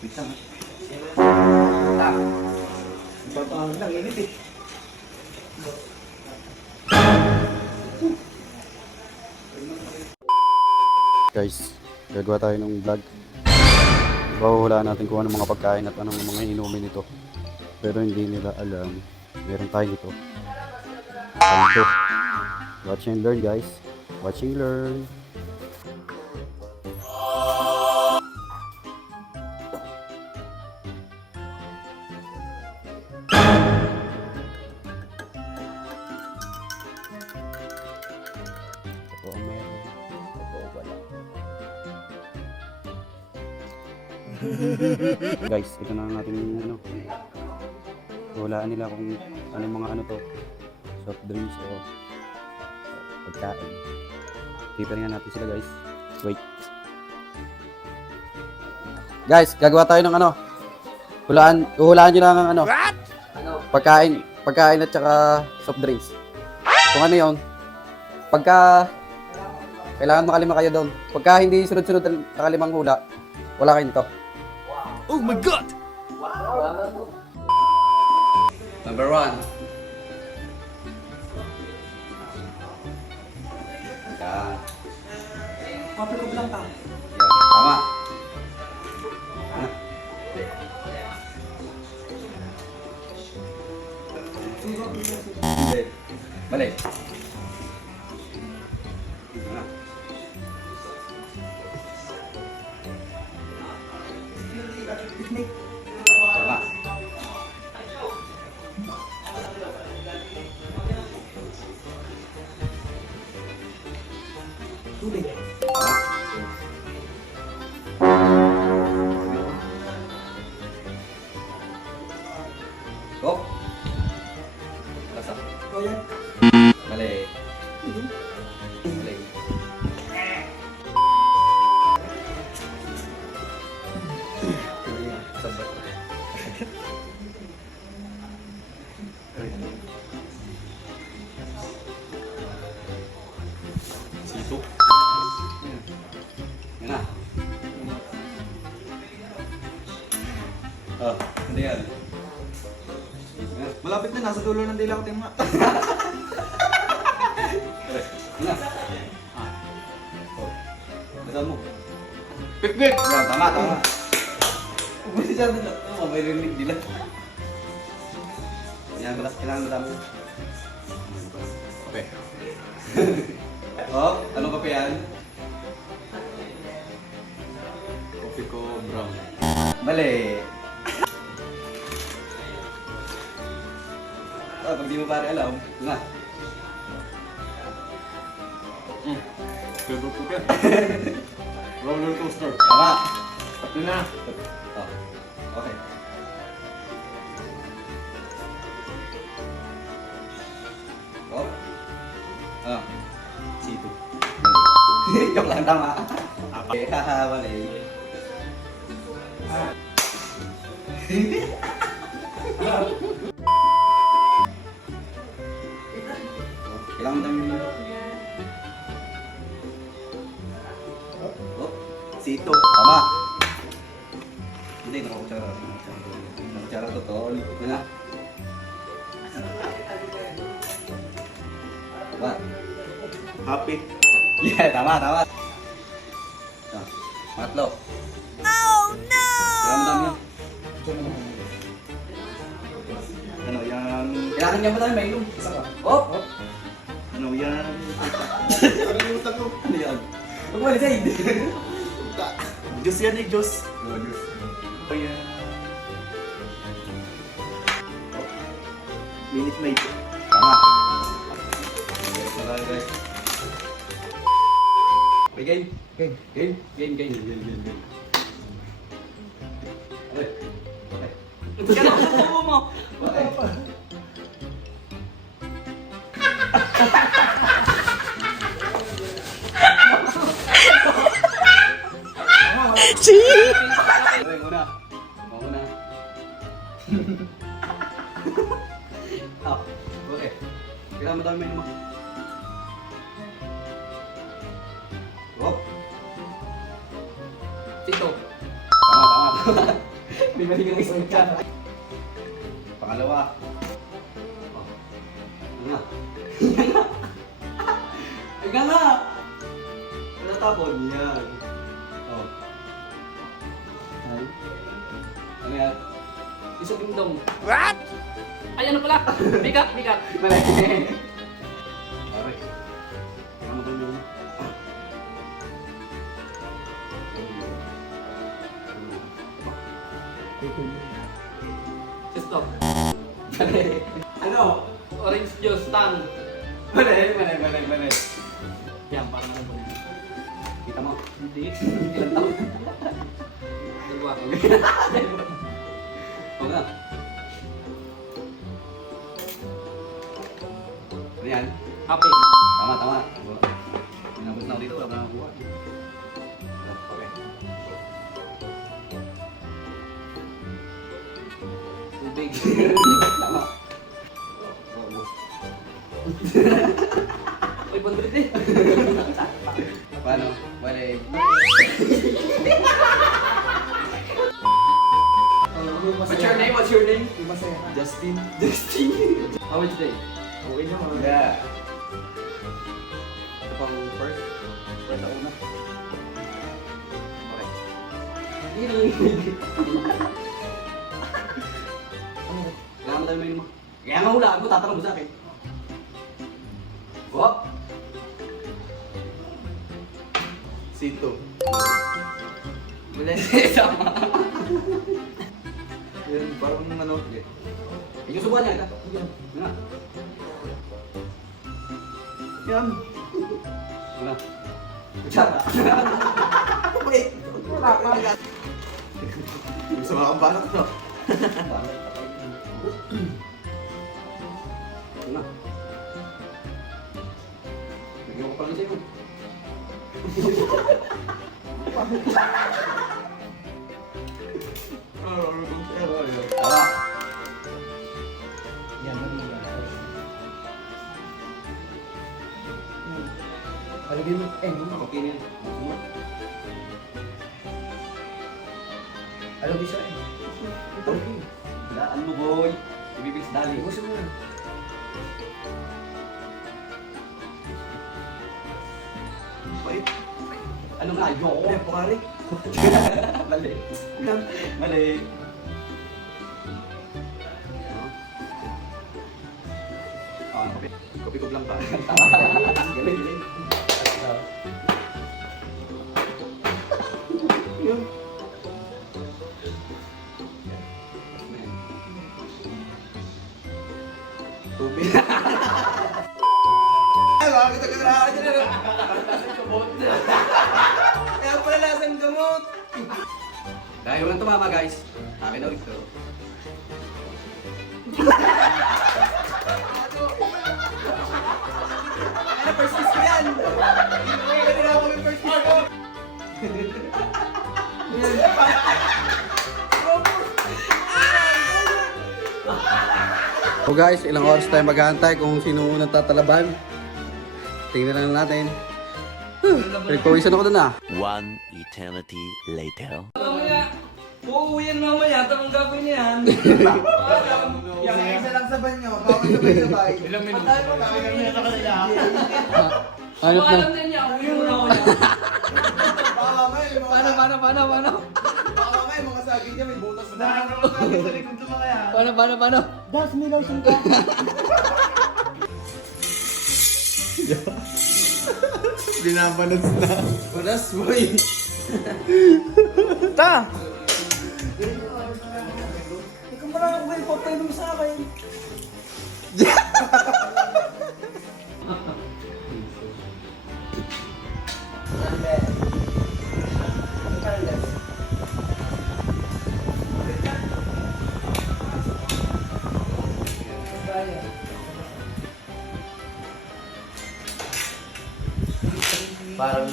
Wait lang. Ah. Ipapahang lang, init eh. Guys, gagawa tayo ng vlog. Bahuhulaan natin kung anong mga pagkain at anong mga inumin ito. Pero hindi nila alam, meron tayo ito. Ito. Watch and learn, guys. Watch and learn. Ito ang meron. Ito wala. Guys, ito na ang ating ano. Hulaan nila kung anong mga ano to. Soft drinks o pagkain. Kita nga natin sila, guys. Wait. Guys, gagawa tayo ng ano. Hulaan nyo lang ang ano. Pagkain at saka soft drinks. Kung ano yun. Pagka kailangan makalima kayo doon. Pagka hindi sunod-sunod ang nakalimang hula, wala kayo nito. Oh my God! Number 1. Yan. Papalog lang pa. Yan. Tama. Ha? Hindi. Balik. Ito na. Picnic. Tama. Tubig. Go. Lasa. O yan. Balik. Balik. Sabat. Sito. Yan na. Oh, hindi yan. Malapit na, nasa dulo ng dila ko tingma. Yan na. Ah. Oh. Basahan mo. Picnic! Yan, tama, tama. Ubusin siya nila. Oh, may rinig nila. Yan, kailangan madami. Kape. Oh, anong kape yan? Kopi ko brown. Mali. Oh, pag di mo pare alam, nga. Favorite ko yan. Roller coaster. Tama. Ito na. Oh, okay. Oh. Ah. Sito. Joke lang, tama. Okay, haha, mali. Kailangan mo namin oh, sito. Tama. Hindi, nakakutsara. Nakakutsara to to. Ito na. Tama. Happy. Yeah, tama, tama. Ah, matlo. Oh, no! Kailangan mo namin yun. Ano yan? Kailangan niya ba tayo mainom? Oh! Ano yan? Kalimutan ko. Ano yan? Huwag mo alisay. Diyos yan eh, Diyos. Oh, Diyos. Ano yan? Minute Maid. Tama. Yes, na tayo guys. Okay, game. Game. Game. Game, game. Game, game, game. Okay. Okay. Kaya mo. Okay. Okay, muna. Muna. Ah, okay. Kailangan mo tayo may naman. Oh. Sito. Tama, tama. May mali kang isang ka. Pangalawa. Oh. Ano nga? Ika nga! Natapon. Yan. Oh. Ay. Ano yan? Isa dingdong. What? Ay, ano pala? Bigat, bigat. Mali. Pare. Ano ba yun? Stop. Mali. Ano? Orange juice, tang. Mali. Yan, parang ano ba yan? Kita mo? Hindi. Ilan taon? Diba? Oo nga. Ano yan? Happy. Tama. Pinabot na ako dito, wala na nakuha. Okay. Tubig. Tama. Ay, bandrit eh. Paano? Bale. What's your name? Masaya na. Justin. How was day? Okay naman. Yeah. Ito pang first. First ako na. Okay. Kaya mo tayo may mo. Kaya nga hula ako, tatanong mo sa akin. Wop! Sito. Muli. Sama. Yan, parang ano. Okay. Yung subuhan niya. Ito. Yan na. Yan. Una. Kutsara. Wait. Gusto mga kambanak to. Una. Lagyan ko pala sa'yo. Tara. Yan, mali yan. Alagyan mo, Okay na yan. Sumunod. alagyan siya eh. Okay. Daan mo, boy. Ibibig sa dali. Gusto mo na. Wait. Ano nga? Ayoko. Ay, pukari. Mali. Yan. Mali. Ah, Kopi ko lang ba? galing. Yun. Tubig. Ay, bakit kita kinakain dyan na? Kaya pala lasang gamot. Dahil walang tumama, guys. Akin na ito. Ano, first kiss ko yan. Pwede na ako may first kiss ko. So guys, ilang oras tayo maghahantay kung sino unang tatalaban. Tingnan lang natin. Nagpawisan ako dun ah. One eternity later. Mamaya. Uuwi yan mamaya. Tamang gagawin niya yan. Yung isa lang sa banyo, bawal sabay-sabay. Ilang minuto? Ilang minuto ka nila. Hanap na. Alam din niya. Uwi muna ako niya. Baka may mga... Paano? Baka may mga saging niya, may butas na. Nakakalaman sa likod ng mga yan. Paano? Das, may lotion ka. Binabalance na. Paras, boy. Ta! Ikaw mo lang ako may potay mo sa akin. Parang